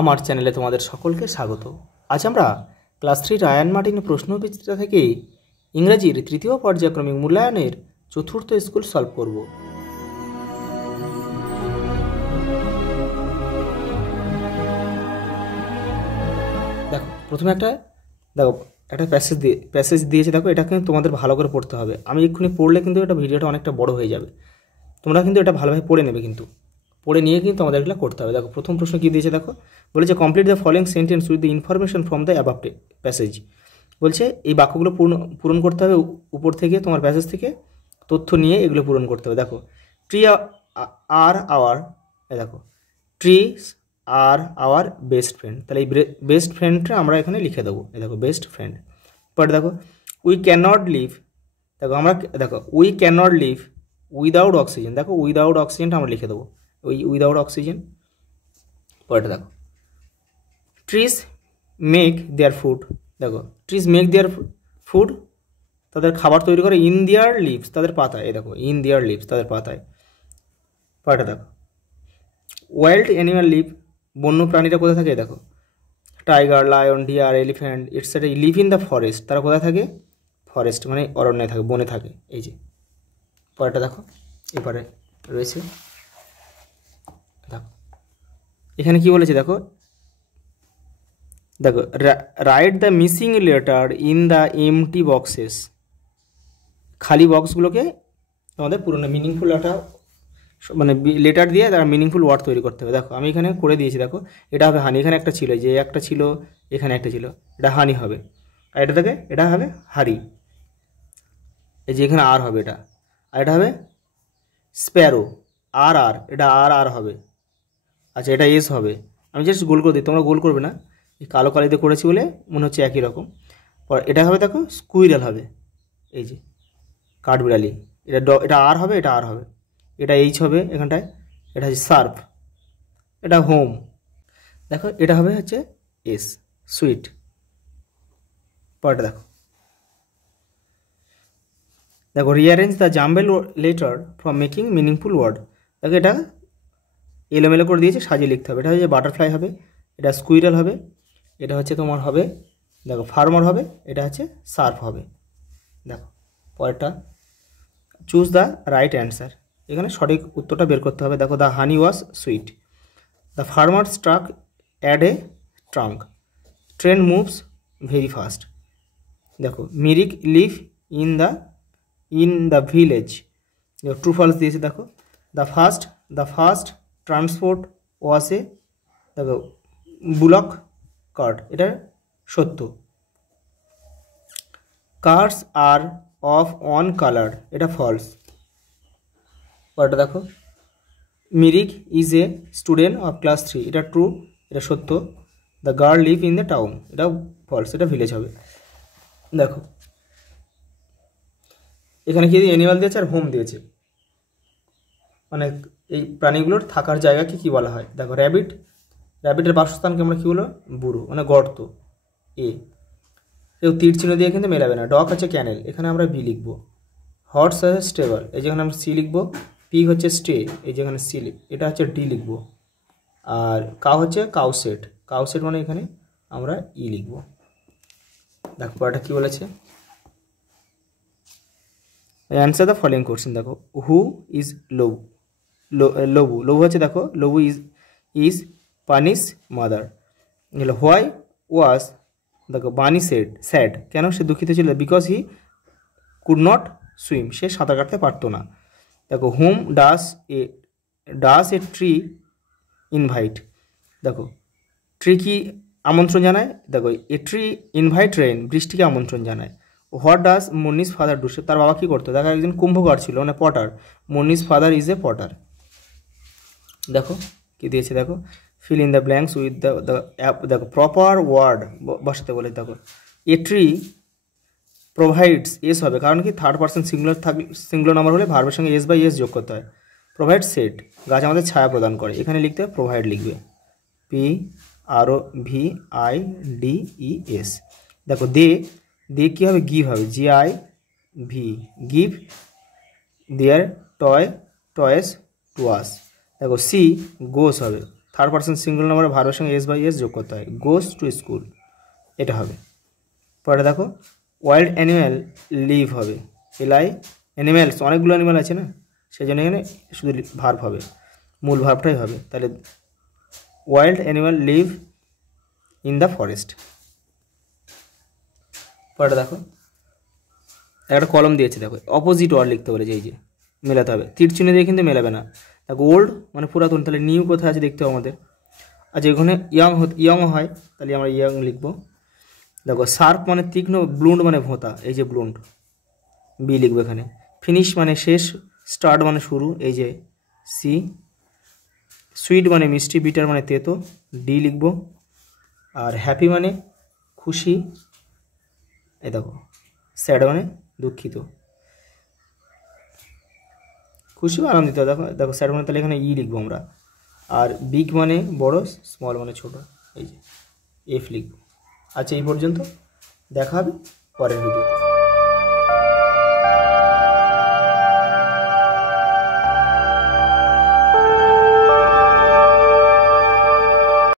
আমার চ্যানেলে তোমাদের সকলকে স্বাগত। আজ আমরা ক্লাস 3 রায়ান মার্টিন প্রশ্নবিচিত্রা থেকে ইংরেজির তৃতীয় পর্যায়ক্রমিক মূল্যায়নের চতুর্থ স্কুল সলভ করব। দেখো প্রথমে একটা প্যাসেজ দিয়েছে। দেখো এটা কিন্তু তোমাদের ভালো করে পড়তে হবে। আমি এক্ষুনি পড়লে কিন্তু এটা ভিডিওটা অনেকটা বড় হয়ে যাবে। তোমরা কিন্তু এটা ভালোভাবে পড়ে নেবে, কিন্তু পড়ে নিয়ে কিন্তু আমাদের এগুলো করতে হবে। দেখো প্রথম প্রশ্ন কী দিয়েছে, দেখো বলেছে complete the following sentence with the information from the above passage. বলছে এই বাক্যগুলো পূরণ করতে হবে উপর থেকে, তোমার প্যাসেজ থেকে তথ্য নিয়ে এগুলো পূরণ করতে হবে। দেখো ট্রি আর আওয়ার, দেখো trees are our best friend, তাহলে এই বেস্ট ফ্রেন্ডটা আমরা এখানে লিখে দেবো। দেখো বেস্ট ফ্রেন্ড। পরে দেখো উই ক্যান নট লিভ, দেখো we can not live without oxygen. দেখো উইদাউট অক্সিজেনটা আমরা লিখে দেবো, উইদাউট অক্সিজেন। পরেটা দেখো ট্রিজ মেক দেয়ার ফুড। দেখো ট্রিজ মেক দেয়ার ফুড, তাদের খাবার তৈরি করে ইন দেয়ার লিভস, তাদের পাতায়। দেখো ইন দেয়ার লিভস, তাদের পাতায়। পরেটা দেখো ওয়াইল্ড অ্যানিমাল লিভ, বন্য প্রাণীরা কোথায় থাকে? দেখো tiger, lion, deer, elephant etcetera live in the forest, তারা কোথায় থাকে? ফরেস্ট মানে অরণ্যে থাকে, বনে থাকে। এই যে পরেরটা দেখো, এবারে রয়েছে দেখো এখানে কি বলেছে, দেখো দেখো write the missing letter in the MT boxes. খালি বক্সগুলোকে তোমাদের পুরোনো মিনিংফুল একটা মানে লেটার দিয়ে তার মিনিংফুল ওয়ার্ড তৈরি করতে হবে। দেখো আমি এখানে করে দিয়েছি। দেখো এটা হবে হানি, এখানে একটা ছিল, যে একটা ছিল এখানে একটা ছিল, এটা হানি হবে। আর এটা থেকে এটা হবে হারি, এই যে এখানে আর হবে এটা। আর এটা হবে স্প্যারো, আর আর, এটা আর আর হবে। আচ্ছা এটা এস হবে। আমি জাস্ট গোল করে দিই, তোমরা গোল করবে না, এই কালো কালিতে করেছি বলে মনে হচ্ছে একই রকম। পর এটা হবে দেখো স্কুইরাল হবে, এই যে কাঠবিড়ালি। এটা আর হবে, এটা আর হবে। এটা এইচ হবে এখানটায়, এটা হচ্ছে সার্ফ। এটা হোম। দেখো এটা হবে হচ্ছে এস, সুইট। পরটা দেখো দেখো rearrange the jumbled letter from making meaningful word. দেখো এটা এলোমেলো করে দিয়েছে, সাজিয়ে লিখতে হবে। এটা হচ্ছে বাটারফ্লাই হবে, এটা স্কুইরাল হবে, এটা হচ্ছে তোমার হবে দেখো ফার্মার হবে, এটা হচ্ছে সার্ফ হবে। দেখো পরেরটা চুজ দ্য রাইট অ্যান্সার, এখানে সঠিক উত্তরটা বের করতে হবে। দেখো the honey was sweet, the farmer struck at a trunk, train moves very fast. দেখো Mirik live in the village, true false দিয়েছে। দেখো the first transport was a, দেখো বুলক কার্ট, এটা সত্য। Cars are of one colour, এটা false. পরটা দেখো Mirik is a student of class 3, এটা ট্রু, এটা সত্য। The girl live in the town, এটা ফলস, এটা ভিলেজ হবে। দেখো এখানে কি অ্যানিমাল দিয়েছে আর হোম দিয়েছে, মানে এই প্রাণীগুলোর থাকার জায়গাকে কি বলা হয়? দেখো র্যাবিটের বাসস্থানকে আমরা কী বলো? বুড়ো, মানে গর্ত। কেউ তীর চিহ্ন দিয়ে কিন্তু মেলাবে না। ডগ হচ্ছে ক্যানেল, এখানে আমরা বি লিখবো। হর্স হচ্ছে স্টেবল, এই যেখানে আমরা সি লিখবো। পিগ হচ্ছে স্টে, এই যেখানে সি এটা হচ্ছে ডি লিখবো। আর কাউ হচ্ছে কাউসেট মানে এখানে আমরা ই লিখবো। দেখো পরটা কী বলেছে, অ্যান্সার দ্য ফলোইং কোশ্চেন। দেখো হু ইজ লবু হচ্ছে, দেখো Lobu is Pani's mother. Why was, দেখো বানি স্যাড, কেন সে দুঃখিত ছিল? Because he could not swim, সে সাঁতার কাটতে পারতো না। দেখো whom does a tree invite, দেখো ট্রি কি আমন্ত্রণ জানায়? দেখো এ ট্রি ইনভাইট রেইন, বৃষ্টিকে আমন্ত্রণ জানায়। What does Moni's father do, তার বাবা কী করতো? দেখো একজন কুম্ভকার ছিল, মানে potter. Moni's father is a potter. দেখো কি দিয়েছে, দেখো fill in the blanks with দেখো প্রপার ওয়ার্ড বসাতে বলে। দেখো এ ট্রি প্রোভাইডস, এস হবে, কারণ কি থার্ড পার্সন সিঙ্গুলার নাম্বার হলে ভার্বের সঙ্গে এস বাই এস যোগ করতে হয়। প্রোভাইড সেট, গাছ আমাদের ছায়া প্রদান করে, এখানে লিখতে হবে প্রোভাইড লিখবে, PROVIDES। দেখো দে কী হবে? গিভ হবে, GIV, give their toys to us. দেখো সি গোস হবে, থার্ড পার্সন সিঙ্গুলার নাম্বার ভার্বের সঙ্গে এস বাই এস যোগ করতে হয়, গোস টু স্কুল, এটা হবে। পরে দেখো ওয়াইল্ড অ্যানিম্যাল লিভ হবে, এলাই অ্যানিম্যালস, অনেকগুলো অ্যানিম্যাল আছে না, সেই জন্য এখানে শুধু ভার্ব হবে, মূল ভার্বটাই হবে। তাহলে wild animal leave in the forest. পরে দেখো একটা কলম দিয়েছে, দেখো অপোজিট ওয়ার্ড লিখতে বলেছে, এই যে মেলাতে হবে, তীর চিহ্ন দিয়ে কিন্তু মেলাবে না। দেখো ওল্ড মানে পুরাতন, তাহলে নিউ কোথায় আছে দেখতে হবে আমাদের। আচ্ছা এখানে ইয়ং হয়, তাহলে আমরা ইয়ং লিখবো। দেখো শার্প মানে তীক্ষ্ণ, ব্লুন্ড মানে ভোঁতা, এই যে ব্লুন্ড, বি লিখবো এখানে। ফিনিশ মানে শেষ, স্টার্ট মানে শুরু, এই যে সি। সুইট মানে মিষ্টি, বিটার মানে তেতো, ডি লিখবো। আর হ্যাপি মানে খুশি, এই দেখো স্যাড মানে দুঃখিত, খুশি বা আনন্দিত, দেখো দেখো স্যাড মানে, তাহলে এখানে ই লিখবো আমরা। আর বিগ মানে বড়, স্মল মানে ছোট, এই যে এফ লিখবো। আচ্ছা এই পর্যন্ত, দেখা হবে পরের ভিডিওতে।